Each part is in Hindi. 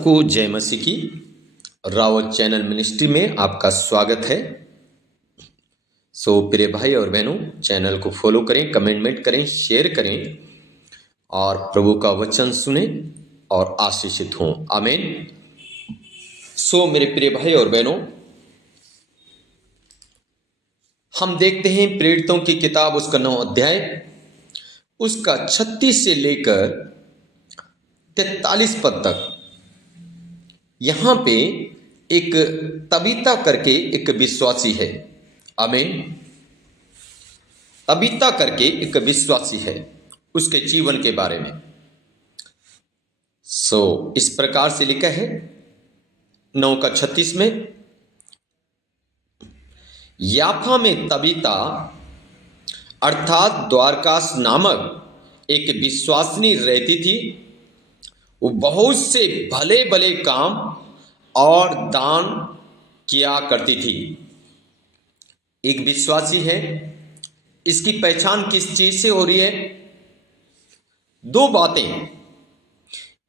को जय मसीह की। रावत चैनल मिनिस्ट्री में आपका स्वागत है। प्रिय भाई और बहनों, चैनल को फॉलो करें, कमेंट करें, शेयर करें और प्रभु का वचन सुने और आशीषित हों। आमीन। मेरे प्रिय भाई और बहनों, हम देखते हैं प्रेरितों की किताब उसका 9 अध्याय उसका 36 से लेकर 43 पद तक। यहां पे एक तबीता करके एक विश्वासी है। आमीन। तबीता करके एक विश्वासी है, उसके जीवन के बारे में इस प्रकार से लिखा है 9 का 36 में। याफा में तबीता अर्थात द्वारकास नामक एक विश्वासिनी रहती थी। वो बहुत से भले भले काम और दान किया करती थी। एक विश्वासी है, इसकी पहचान किस चीज से हो रही है? 2 बातें।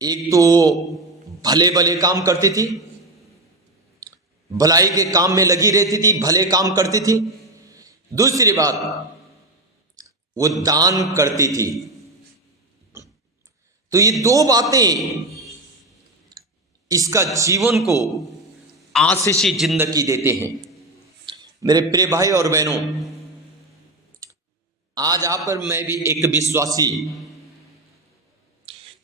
एक तो भले भले काम करती थी, भलाई के काम में लगी रहती थी, भले काम करती थी। दूसरी बात, वो दान करती थी। तो ये 2 बातें इसका जीवन को आशीषी जिंदगी देते हैं। मेरे प्रिय भाई और बहनों, आज आप पर मैं भी एक विश्वासी।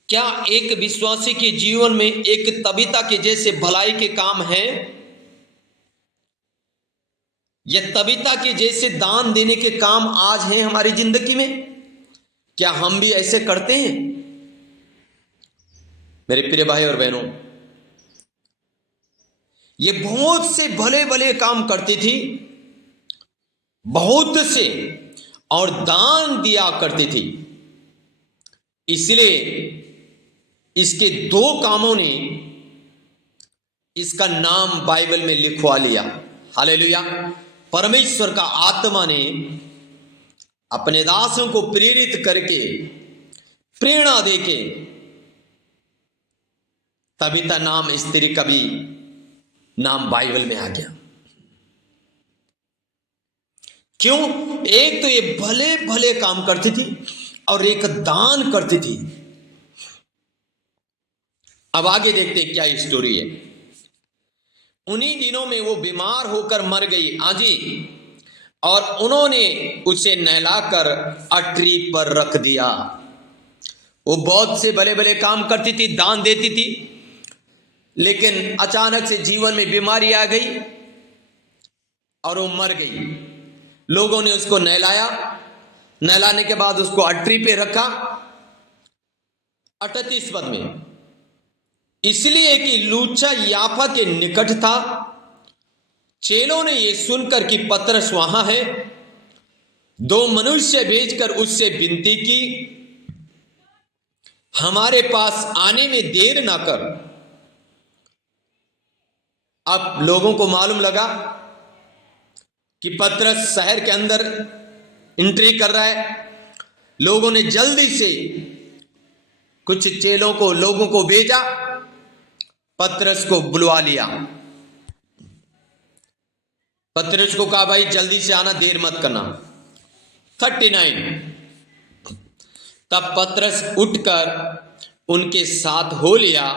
क्या एक विश्वासी के जीवन में एक तबीता के जैसे भलाई के काम हैं? या तबीता के जैसे दान देने के काम आज हैं हमारी जिंदगी में? क्या हम भी ऐसे करते हैं? मेरे प्रिय भाई और बहनों, ये बहुत से भले भले काम करती थी, बहुत से, और दान दिया करती थी। इसलिए इसके 2 कामों ने इसका नाम बाइबल में लिखवा लिया। हालेलुया। परमेश्वर का आत्मा ने अपने दासों को प्रेरित करके, प्रेरणा देके तबीता नाम स्त्री का भी नाम बाइबल में आ गया। क्यों? एक तो ये भले भले काम करती थी और एक दान करती थी। अब आगे देखते हैं क्या स्टोरी है। उन्हीं दिनों में वो बीमार होकर मर गई आजी, और उन्होंने उसे नहलाकर अटरी पर रख दिया। वो बहुत से भले भले काम करती थी, दान देती थी, लेकिन अचानक से जीवन में बीमारी आ गई और वो मर गई। लोगों ने उसको नहलाया, नहलाने के बाद उसको अटरी पे रखा। 38 पद में, इसलिए कि लूचा याफा के निकट था। चेलों ने यह सुनकर कि पतरस वहां है, 2 मनुष्य भेजकर उससे विनती की, हमारे पास आने में देर ना कर। अब लोगों को मालूम लगा कि पतरस शहर के अंदर एंट्री कर रहा है। लोगों ने जल्दी से कुछ चेलों को, लोगों को भेजा, पतरस को बुलवा लिया। पतरस को कहा, भाई जल्दी से आना, देर मत करना। 39, तब पतरस उठकर उनके साथ हो लिया,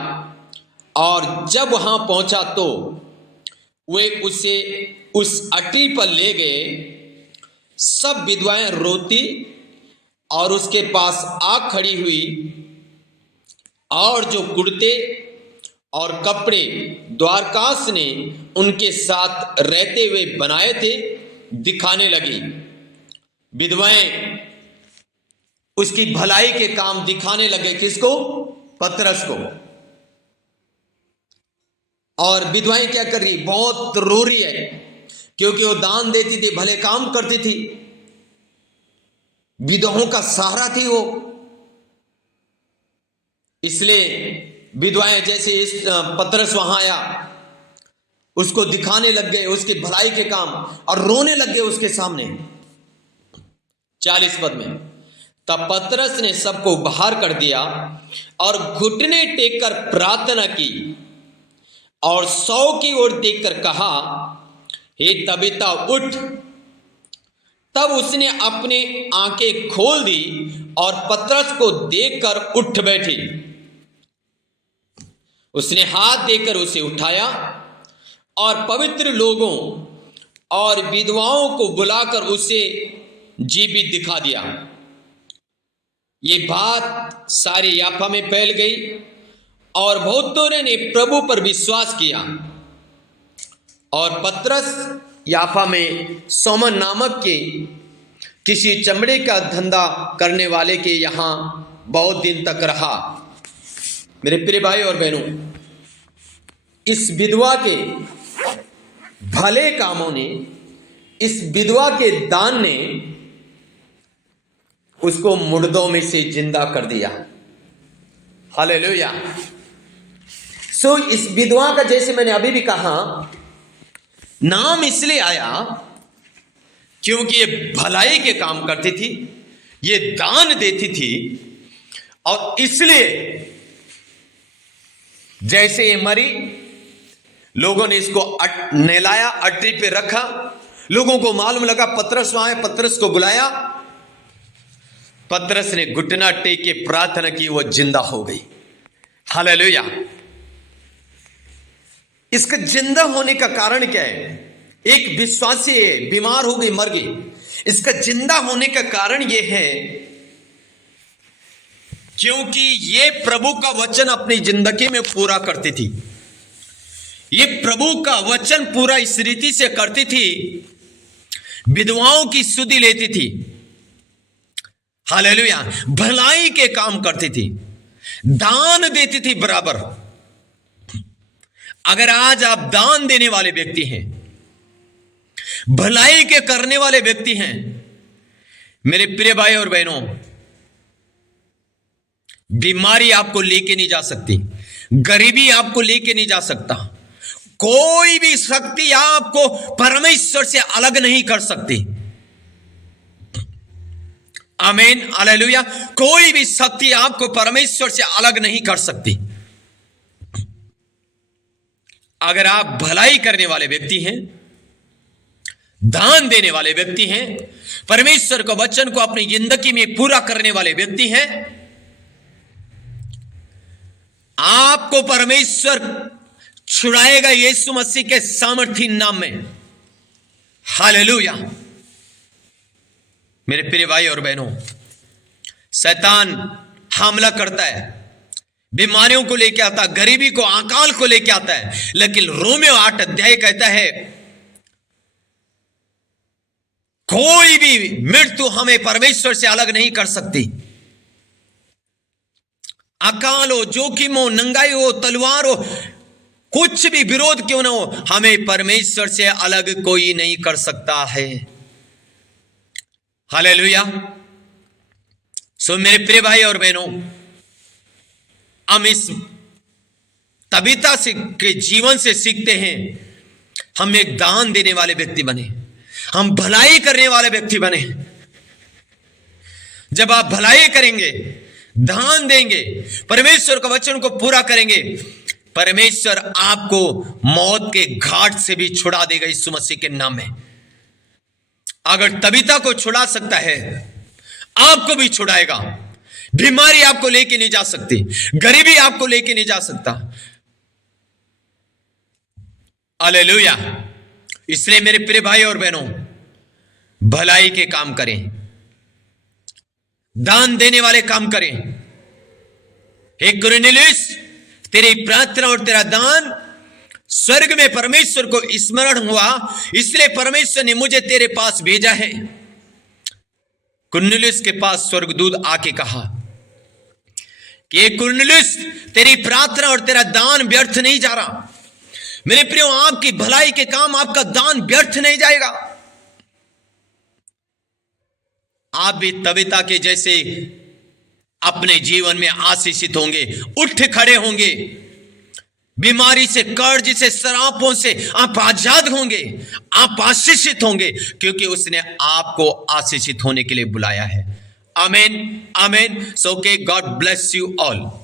और जब वहां पहुंचा तो वे उसे उस अटरी पर ले गए। सब विधवाएं रोती और उसके पास आ खड़ी हुई, और जो कुर्ते और कपड़े द्वारकास ने उनके साथ रहते हुए बनाए थे दिखाने लगी। विधवाएं उसकी भलाई के काम दिखाने लगे। किसको? पतरस को। और विधवाएं क्या कर रही? बहुत रो रही है, क्योंकि वो दान देती थी, भले काम करती थी, विधवाओं का सहारा थी वो। इसलिए विधवाएं जैसे इस पतरस वहां आया, उसको दिखाने लग गए उसके भलाई के काम, और रोने लग गए उसके सामने। 40 पद में, तब पतरस ने सबको बाहर कर दिया और घुटने टेक कर प्रार्थना की और 100 की ओर देखकर कहा, हे तबीता उठ। तब उसने अपने आंखें खोल दी और पतरस को देखकर उठ बैठी। उसने हाथ देकर उसे उठाया और पवित्र लोगों और विधवाओं को बुलाकर उसे जीवित दिखा दिया। ये बात सारे याफा में फैल गई और बहुतों ने प्रभु पर विश्वास किया। और पतरस याफा में सोमन नामक के किसी चमड़े का धंधा करने वाले के यहाँ बहुत दिन तक रहा। मेरे प्रिय भाई और बहनों, इस विधवा के भले कामों ने, इस विधवा के दान ने उसको मुर्दों में से जिंदा कर दिया। हालेलुया। सो इस विधवा का, जैसे मैंने अभी भी कहा, नाम इसलिए आया क्योंकि ये भलाई के काम करती थी, ये दान देती थी, और इसलिए जैसे ये मरी, लोगों ने इसको नहलाया, अटरी पे रखा। लोगों को मालूम लगा पतरस वहां है, पतरस को बुलाया। पतरस ने घुटना टेक के प्रार्थना की, वो जिंदा हो गई। हालेलुया। इसका जिंदा होने का कारण क्या है? एक विश्वासी बीमार हो गई, मर गई। इसका जिंदा होने का कारण यह है क्योंकि ये प्रभु का वचन अपनी जिंदगी में पूरा करती थी। ये प्रभु का वचन पूरा इस रीति से करती थी, विधवाओं की सुधि लेती थी। हालेलुया। भलाई के काम करती थी, दान देती थी बराबर। अगर आज आप दान देने वाले व्यक्ति हैं, भलाई के करने वाले व्यक्ति हैं, मेरे प्रिय भाई और बहनों, बीमारी आपको लेके नहीं जा सकती, गरीबी आपको लेके नहीं जा सकता, कोई भी शक्ति आपको परमेश्वर से अलग नहीं कर सकती। आमीन, हालेलुया। कोई भी शक्ति आपको परमेश्वर से अलग नहीं कर सकती। अगर आप भलाई करने वाले व्यक्ति हैं, दान देने वाले व्यक्ति हैं, परमेश्वर के वचन को अपनी जिंदगी में पूरा करने वाले व्यक्ति हैं, आपको परमेश्वर छुड़ाएगा यीशु मसीह के सामर्थी नाम में। हालेलुया। मेरे प्रिय भाई और बहनों, शैतान हमला करता है, बीमारियों को लेके आता है, गरीबी को, अकाल को लेके आता है, लेकिन रोमियो 8 अध्याय कहता है कोई भी मृत्यु हमें परमेश्वर से अलग नहीं कर सकती। अकाल हो, जोखिम हो, नंगाई हो, तलवार हो, कुछ भी विरोध क्यों ना हो, हमें परमेश्वर से अलग कोई नहीं कर सकता है। हालेलुया। सो मेरे प्रिय भाई और बहनों, हम इस तबीता से के जीवन से सीखते हैं, हम एक दान देने वाले व्यक्ति बने, हम भलाई करने वाले व्यक्ति बने। जब आप भलाई करेंगे, दान देंगे, परमेश्वर के वचन को पूरा करेंगे, परमेश्वर आपको मौत के घाट से भी छुड़ा देगा यीशु मसीह के नाम में। अगर तबीता को छुड़ा सकता है, आपको भी छुड़ाएगा। बीमारी आपको लेके नहीं जा सकती, गरीबी आपको लेके नहीं जा सकता। हालेलुया। इसलिए मेरे प्रिय भाई और बहनों, भलाई के काम करें, दान देने वाले काम करें। हे कुरनेलियुस, तेरी प्रार्थना और तेरा दान स्वर्ग में परमेश्वर को स्मरण हुआ, इसलिए परमेश्वर ने मुझे तेरे पास भेजा है। कुरनेलियुस के पास स्वर्गदूत आके कहा कि कुरनेलियुस, तेरी प्रार्थना और तेरा दान व्यर्थ नहीं जा रहा। मेरे प्रियो, आपकी भलाई के काम, आपका दान व्यर्थ नहीं जाएगा। आप भी तबीता के जैसे अपने जीवन में आशीषित होंगे, उठ खड़े होंगे, बीमारी से, कर्ज से, शराबों से आप आजाद होंगे, आप आशीषित होंगे, क्योंकि उसने आपको आशीषित होने के लिए बुलाया है। Amen. Amen. So, okay, God bless you all.